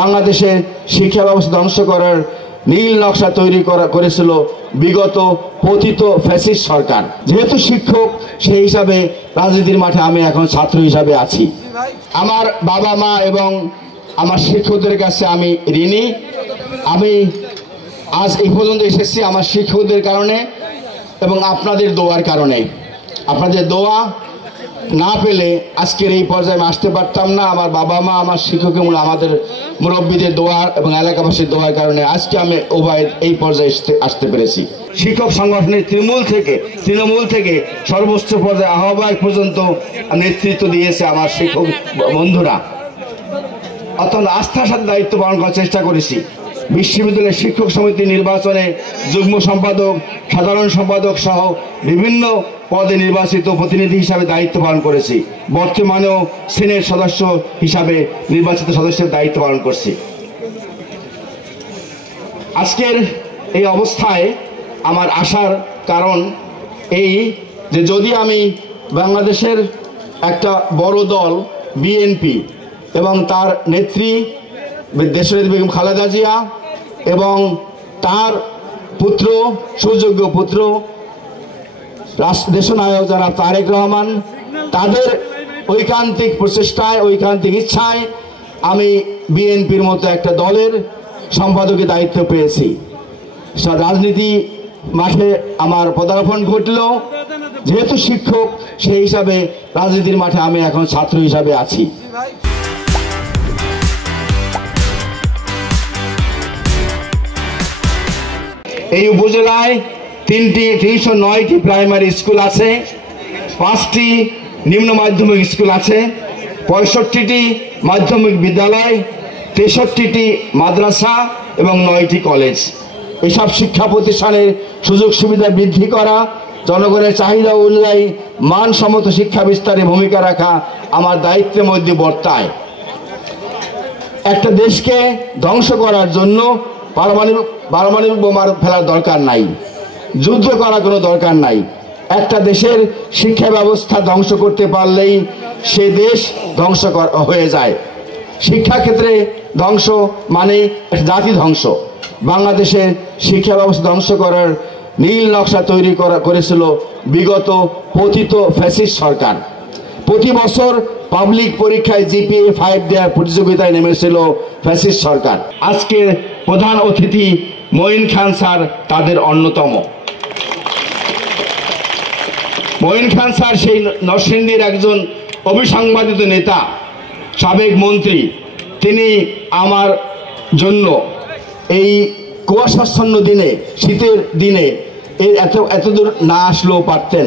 বাংলাদেশের শিক্ষা ব্যবস্থা ধ্বংস করার নীল নকশা তৈরি করেছিল বিগত পতিত ফ্যাসিস্ট সরকার। যেহেতু শিক্ষক, সেই হিসাবে রাজনীতির মাঠে আমি এখন ছাত্র হিসাবে আছি। আমার বাবা মা এবং আমার শিক্ষকদের কাছে আমি ঋণী। আমি আজ এই পর্যন্ত এসেছি আমার শিক্ষকদের কারণে এবং আপনাদের দোয়ার কারণে। আপনাদের দোয়া না পেলে আজকের এই পর্যায়ে আমি আসতে পারতাম না। আমার বাবা মা, আমার শিক্ষক এবং আমাদের মুরব্বীদের দোয়া এবং এলাকাবাসীর দোয়ার কারণে আজকে আমি ওবায়দ এই পর্যায়ে আসতে পেরেছি। শিক্ষক সংগঠনের তৃণমূল থেকে সর্বোচ্চ পর্যায়ে আহ্বায়ক পর্যন্ত নেতৃত্ব দিয়েছে আমার শিক্ষক বন্ধুরা। অত্যন্ত আস্থার সাথে দায়িত্ব পালন করার চেষ্টা করেছি। বিশ্ববিদ্যালয়ের শিক্ষক সমিতি নির্বাচনে যুগ্ম সম্পাদক, সাধারণ সম্পাদক সহ বিভিন্ন পদে নির্বাচিত প্রতিনিধি হিসাবে দায়িত্ব পালন করেছি। বর্তমানেও সিনেট সদস্য হিসাবে নির্বাচিত সদস্যের দায়িত্ব পালন করছি। আজকের এই অবস্থায় আমার আসার কারণ এই যে, যদি আমি বাংলাদেশের একটা বড় দল বিএনপি এবং তার নেত্রী দেশনেত্রী বেগম খালেদা জিয়া এবং তার পুত্র, সুযোগ্য পুত্র দেশনায়ক যারা তারেক রহমান, তাদের ঐকান্তিক প্রচেষ্টায়, ঐকান্তিক ইচ্ছায় আমি বিএনপির মতো একটা দলের সম্পাদকের দায়িত্ব পেয়েছি। রাজনীতি মাঠে আমার পদার্পণ ঘটল। যেহেতু শিক্ষক, সেই হিসাবে রাজনীতির মাঠে আমি এখন ছাত্র হিসাবে আছি। এই উপজেলায় 309টি প্রাইমারি স্কুল আছে, 5টি নিম্ন মাধ্যমিক স্কুল আছে, 65টি মাধ্যমিক বিদ্যালয়, 63টি মাদ্রাসা এবং 9টি কলেজ। এসব শিক্ষা প্রতিষ্ঠানের সুযোগ সুবিধা বৃদ্ধি করা, জনগণের চাহিদা অনুযায়ী মানসম্মত শিক্ষা বিস্তারে ভূমিকা রাখা আমার দায়িত্বের মধ্যে বর্তায়। একটা দেশকে ধ্বংস করার জন্য পারমাণবিক বোমা ফেলার দরকার নাই, যুদ্ধ করার কোনো দরকার নাই। একটা দেশের শিক্ষা ব্যবস্থা ধ্বংস করতে পারলেই সে দেশ ধ্বংস হয়ে যায়। শিক্ষাক্ষেত্রে ধ্বংস মানে জাতি ধ্বংস। বাংলাদেশের শিক্ষা ব্যবস্থা ধ্বংস করার নীল নকশা তৈরি করেছিল বিগত পতিত ফ্যাসিস্ট সরকার। প্রতি বছর পাবলিক পরীক্ষায় জিপিএ 5 দেওয়ার প্রতিযোগিতায় নেমেছিল ফ্যাসিস্ট সরকার। আজকের প্রধান অতিথি মঈন খান স্যার তাদের অন্যতম। মঈন খান স্যার সেই নরসিংদীর একজন অবিসংবাদিত নেতা, সাবেক মন্ত্রী। তিনি আমার জন্য এই কুয়াশাচ্ছন্ন দিনে, শীতের দিনে এত দূর না আসলেও পারতেন।